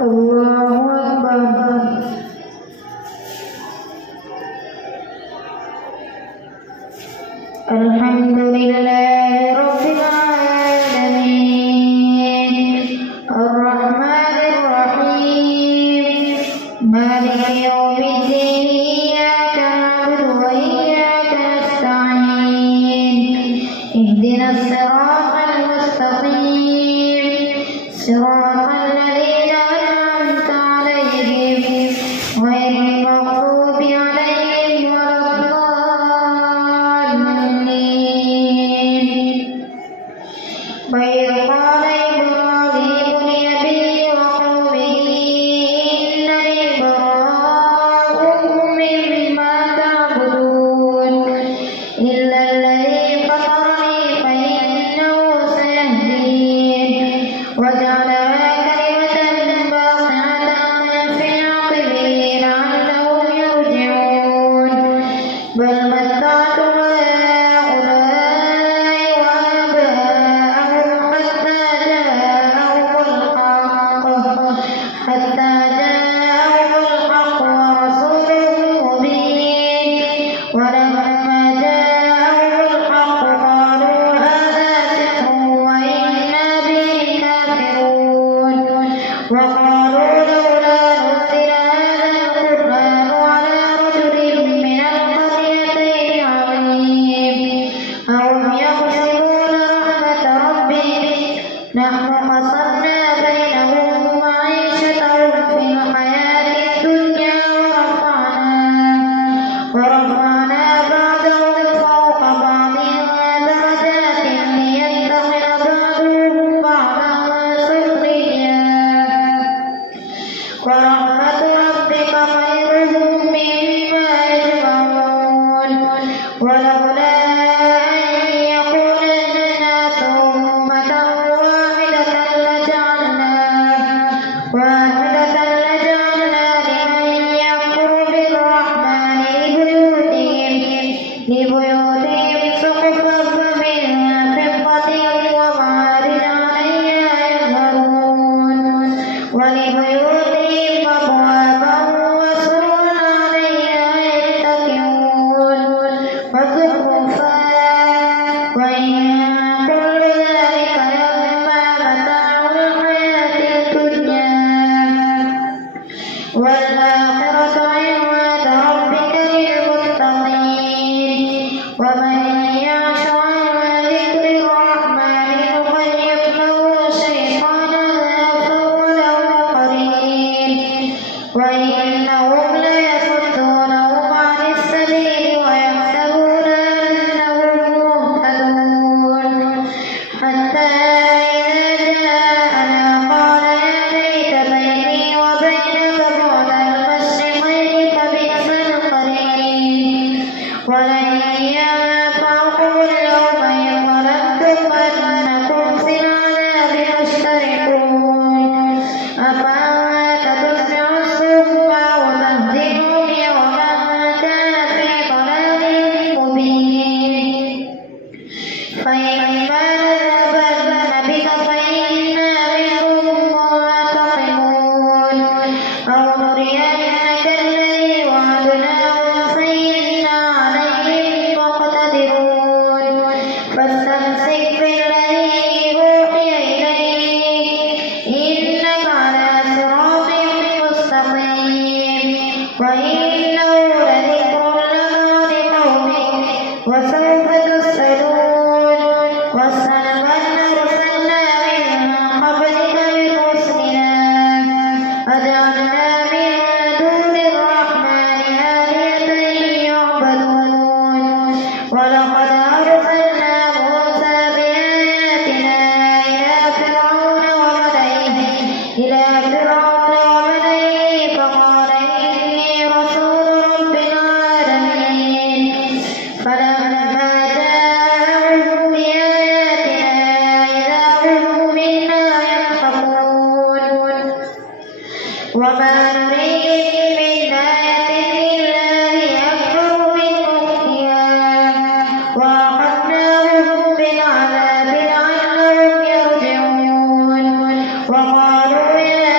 الله أكبر. الحمد لله رب العالمين الرحمن الرحيم مالك يوم الدين إياك نعبد وإياك نستعين اهدنا الصراط المستقيم صراط الذين أنعمت عليهم غير المغضوب عليهم ولا الضالين. وإذ قال إبراهيم لأبيه وقومه إنني براء مما تعبدون إلا الذي فطرني فإنه سيهدين وجعلها كلمة باقية في عقبه لعلهم يرجعون بل متعت هؤلاء وآباءهم حتى جاءهم الحق ورسول مبين ولما جاءهم الحق قالوا هذا سحر وإنا به كافرون وقالوا لولا نزل هذا القرآن على رجل من القريتين عظيم أهم يقسمون رحمة ربهم نحن قسمنا بينهم معيشتهم في الحياة الدنيا ورفعنا بعضهم فوق بعض درجات ليتخذ بعضهم بعضا سخريا ورحمة ربك خير مما يجمعون ولولا أن يكون الناس أمة واحدة لجعلنا لمن يكفر بالرحمن لبيوتهم سقفا من فضة ومعارج عليها يظهرون ولبيوتهم أبوابا وسررا عليها يتكئون وزخرفا وإن كل ذلك لما متاع الحياة الدنيا والآخرة عند ربك للمتقين ومن يعش عن ذكر الرحمن نقيض له شيطانا فهو له قرين وإنهم ليصدونهم عن السبيل ويحسبون أنهم مهتدون حتى إذا جاءنا قال يا ليت بيني وبينك بعد المشرقين فبئس القرين ولن ينفعكم اليوم إذ ظلمتم أنكم في العذاب مشتركون أفأنت تسمع الصم وتهدي العمي ومن كان في ضلال مبين فإما نذهبن بك فإنا منهم منتقمون أو نرينك الذي وعدناهم فإنا عليهم مقتدرون فاستمسك بالذي أوحي إليك إنك على صراط مستقيم وإنه لذكر لك ولقومك وسوف تسألون واسأل من أرسلنا من قبلك من رسلنا أجعلنا من دون الرحمن آلهة يعبدون ولقد أرسلنا موسى بآياتنا إلى فرعون وملئه فقال إني رسول رب العالمين فلما جاءهم بآياتنا إذا هم منها يضحكون وما نريهم من آية إلا هي أكبر من أختها وأخذناهم بالعذاب لعلهم يرجعون وقالوا يا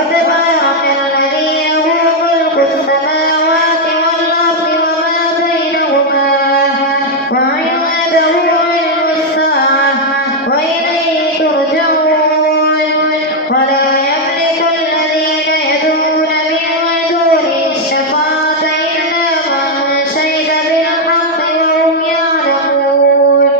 وتبارك الذي له ملك السماوات والأرض وما بينهما وعنده علم الساعة وإليه ترجعون ولا يملك الذين يدعون من دونه الشفاعة إلا من شهد بالحق وهم يعلمون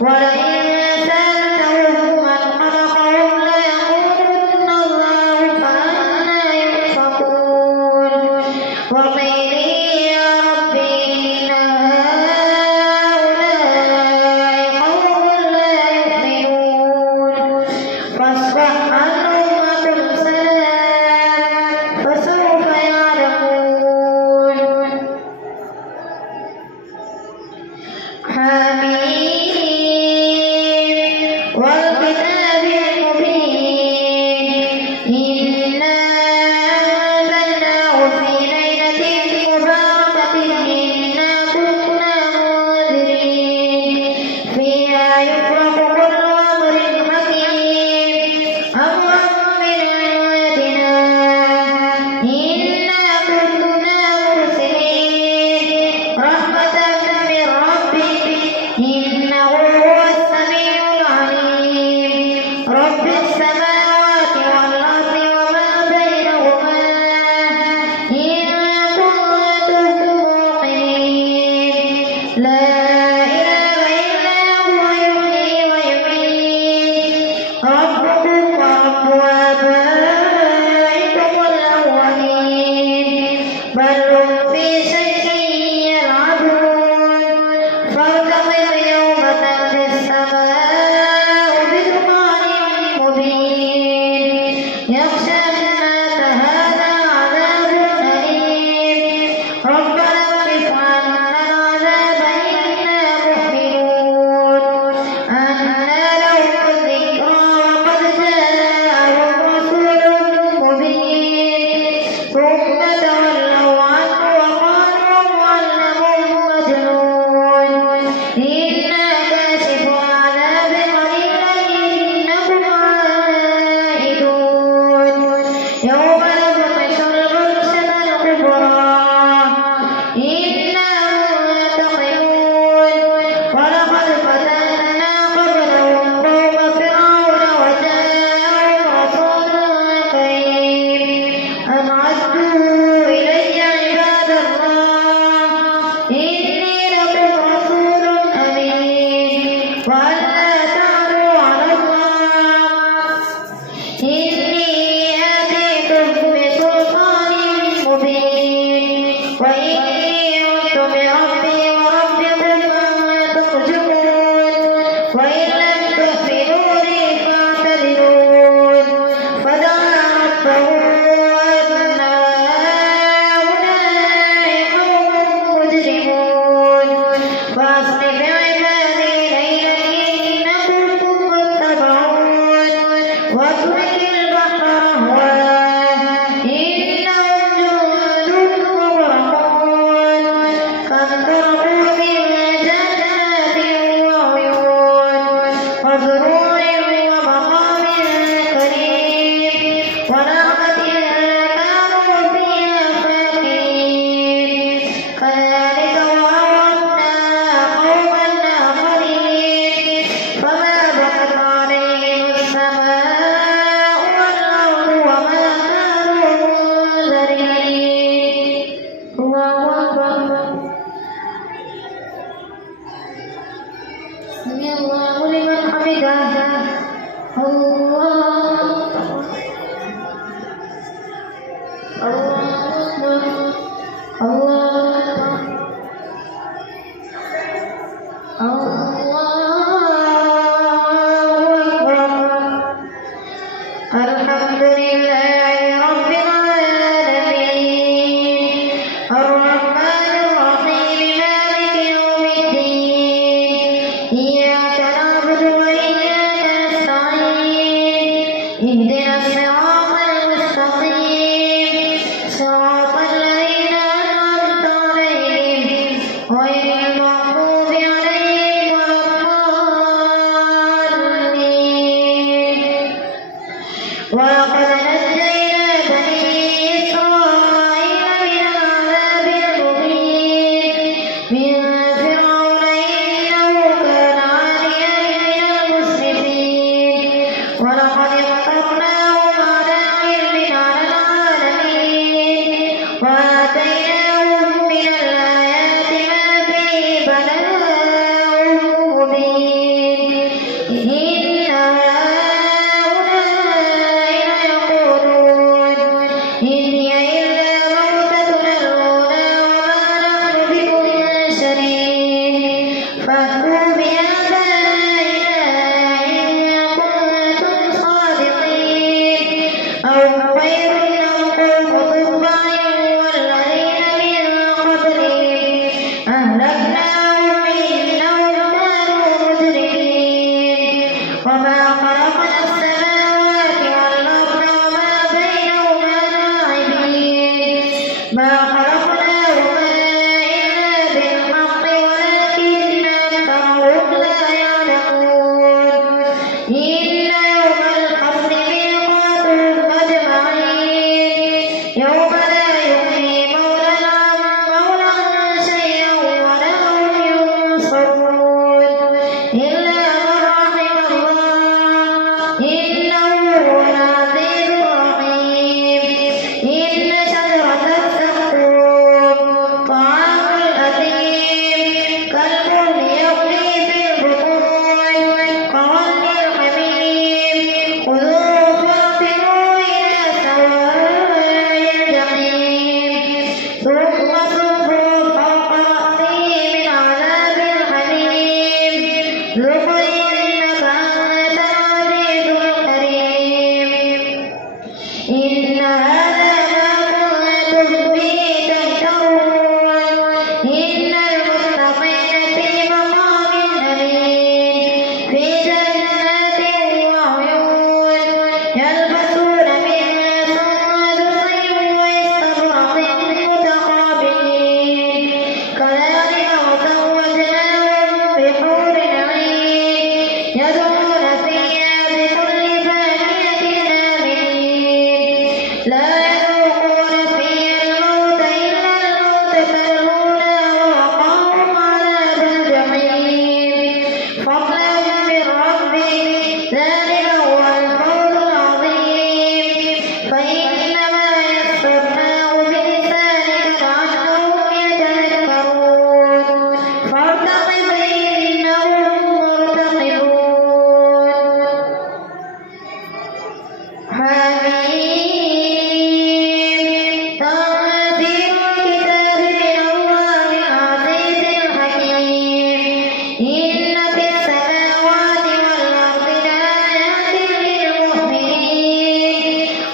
ولئن سألتهم من خلقهم ليقولن الله فأنى يؤفكون وقيل يا رب إن هؤلاء قوم لا يؤمنون فاصفح عنهم وقل سلام فسوف يعلمون حميم والكتاب المبين إنا أنزلناه في ليلة مباركة إنا كنا منذرين فيها يفرق كل أمر حكيم أمرا من عندنا إنا كنا مرسلين رحمة من ربك إنه هو السميع العليم رب السماوات والأرض وما بينهما إن كنتم موقنين لا إله إلا هو يحيي ويميت ربكم ورب آبائكم الأولين بل هم في شك يلعبون فارتقب يوم تأتي السماء بدخان مبين يغشى الناس هذا عذاب أليم ربنا اصرف عنا العذاب إنا مؤمنون أنى لهم الذكرى وقد جاءهم رسول مبين ثم تولوا عنه وقالوا معلم مجنون إنا كاشف العذاب قليلا إنكم عائدون يوم نبطش البطشة الكبرى إنا منتقمون ولقد فتنا قبلهم قوم فرعون وجاءهم رسول كريم أن عدوا إلي عباد الله إني لكم رسول أمين وأن لا تعلوا على الله إني آتيكم بسلطان مبين وإني عدت بربي وربكم أن ترجمون وإن لم تؤمنوا لي فاعتذرون فدعا ربه أن هؤلاء قوم مجرمون فأصلح بعبادي ليلا إنكم متبعون واترك البحر رهوا إنهم جند مغرقون كم تركوا من جنات وعيون وزروع ومقام كريم ونعمة كانوا فيها فاكهين كذلك وأورثنا قوما آخرين فما بكت عليهم السماء والأرض وما كانوا منذرين الله أكبر سمع الله لمن حمده الله أكبر الله أكبر الحمد لله رب العالمين الرحمن الرحيم مالك يوم الدين إياك نعبد وإياك نستعين اهدنا الصراط المستقيم صراط الذين أنعمت عليهم غير المغضوب عليهم ولا الضالين ولقد نجينا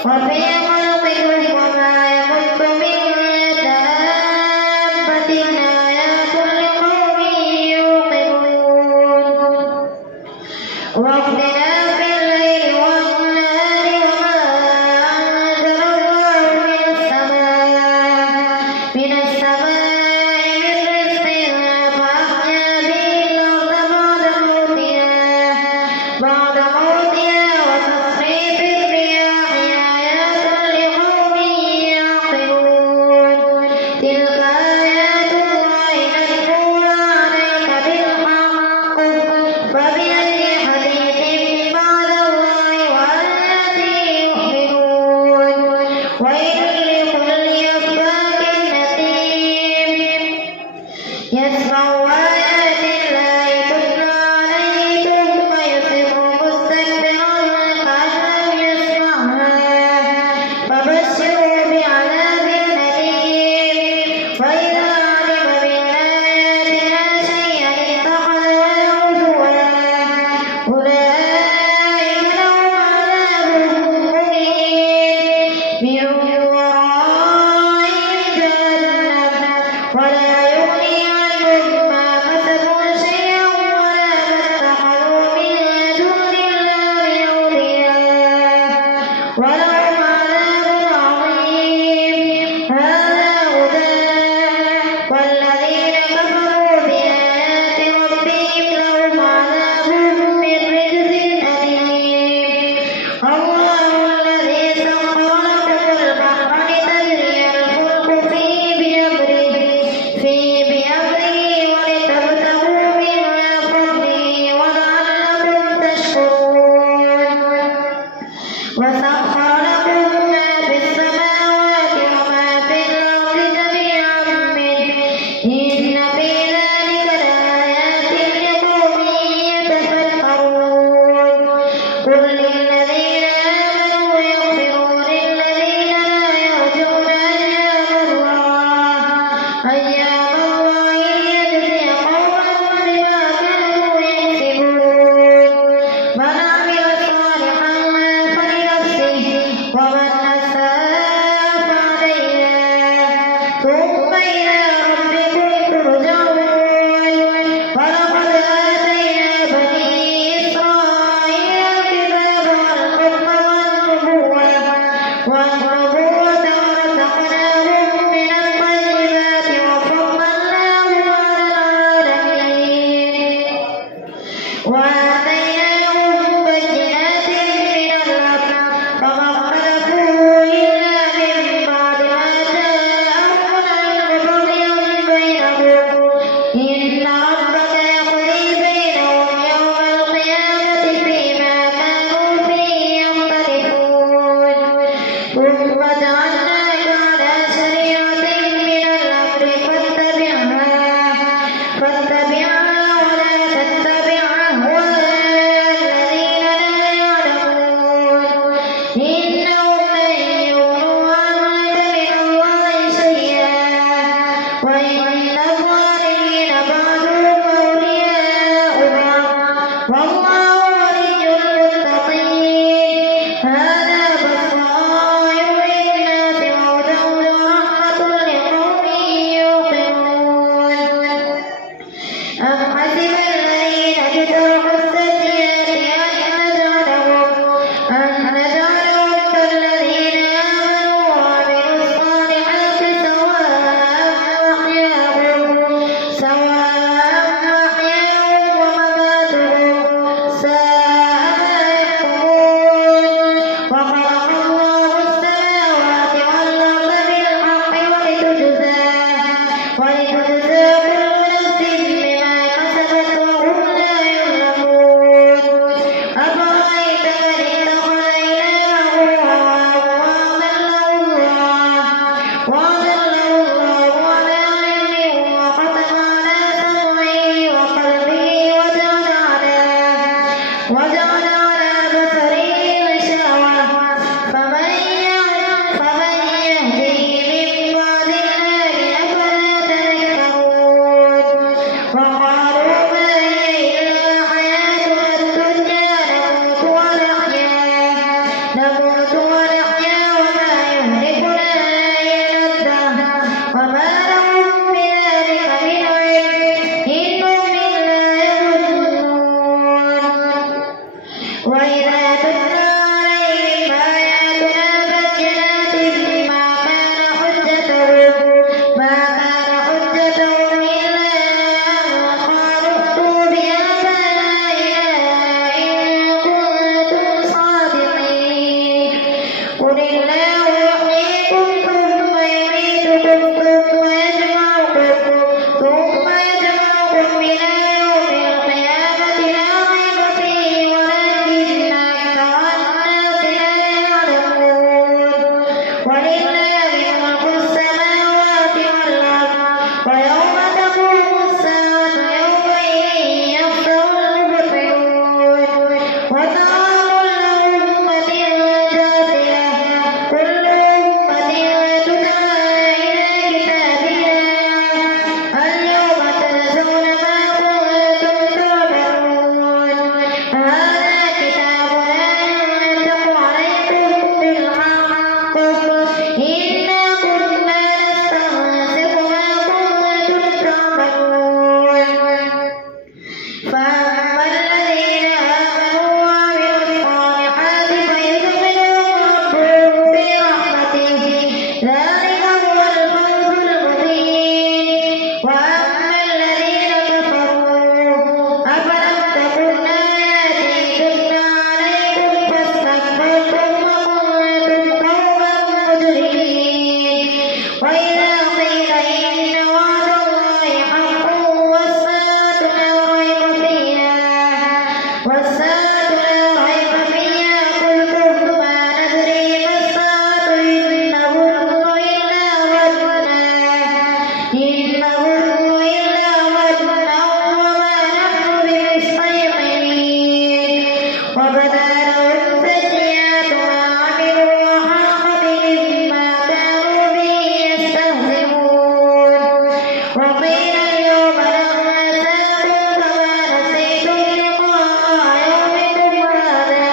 وفي خلقكم وما يبث من دابة آيات لقوم يوقنون واختلاف الليل والنهار وما أنزل الله من السماء من رزق فأحيا به الأرض بعد موتها وتصريف الرياح آيات لقوم يعقلون تلك آيات الله نتلوها عليك بالحق فبأي حديث بعد الله والذي يؤمنون ويل لكل أفاك أثيم يسمع آيات الله تتلى عليه ثم يصر مستكبرا كأن لم يسمعها فبشره بعذاب أليم وإذا علم من آياتنا شيئا اتخذها هزوا أولئك لهم عذاب مهين من ورائهم جهنم ولا يغني عنهم ما كسبوا شيئا ولا ما اتخذوا من دون الله أولياء ولهم عذاب عظيم هذا هدى والذين كفروا بآيات ربهم لهم عذاب من رجز أليم الله الذي سخر لكم البحر لتجري الفلك فيه بأمره ولتبتغوا من فضله ولعلكم تشكرون وسخر لكم ما في السماوات وما في الأرض جميعا منه إن في ذلك لآيات لقوم يتفكرون قل للذين آمنوا يغفروا للذين لا يرجون أيام الله ليجزي قوما بما كانوا يكسبون من عمل صالحا فلنفسه ومن أساء فعليها ثم إلى ربكم ترجعون ولقد آتينا بني إسرائيل الكتاب والحكم والنبوة ورزقناهم من الطيبات وفضلناهم على العالمين وآتيناهم بينات من الأمر فما اختلفوا إلا من بعد ما جاءهم العلم بغيا بينهم إن ربك يقضي بينهم يوم القيامة فيما كانوا فيه يختلفون ثم جعلناك على شريعة من الأمر فاتبعها ولا تتبع أهواء الذين لا يعلمون إنهم لن يغنوا عنك من الله شيئا وإن الظالمين بعضهم أولياء بعض والله ولي المتقين هذا بصائر للناس وهدى ورحمة لقوم يوقنون أم حسب الذين اجترحوا السيئات أن نجعلهم قل الله يحييكم ثم يميتكم ثم يجمعكم إلى يوم القيامة لا ريب فيه ولكن أكثر الناس لا يعلمون ولله ملك السماوات والأرض ويوم تقوم الساعة يومئذ يخسر المبطلون وترى كل أمة جاثية كل أمة تدعى إلى كتابها اليوم تجزون ما كنتم تعملون هذا كتابنا ينطق عليكم بالحق إنا كنا نستنسخ ما كنتم تعملون فأما الذين آمنوا وعملوا الصالحات فيدخلهم ربهم في رحمته ذلك هو الفوز المبين وأما الذين كفروا أفلم تكن آياتي تتلى عليكم فاستكبرتم وكنتم قوما مجرمين وإذا قيل إن وعد الله حق والساعة لا ريب فيها قلتم ما ندري ما الساعة إن نظن إلا ظنا وما نحن بمستيقنين وبدا لهم سيئات ما عملوا وحاق بهم ما كانوا به يستهزئون وقيل اليوم ننساكم كما نسيتم لقاء يومكم هذا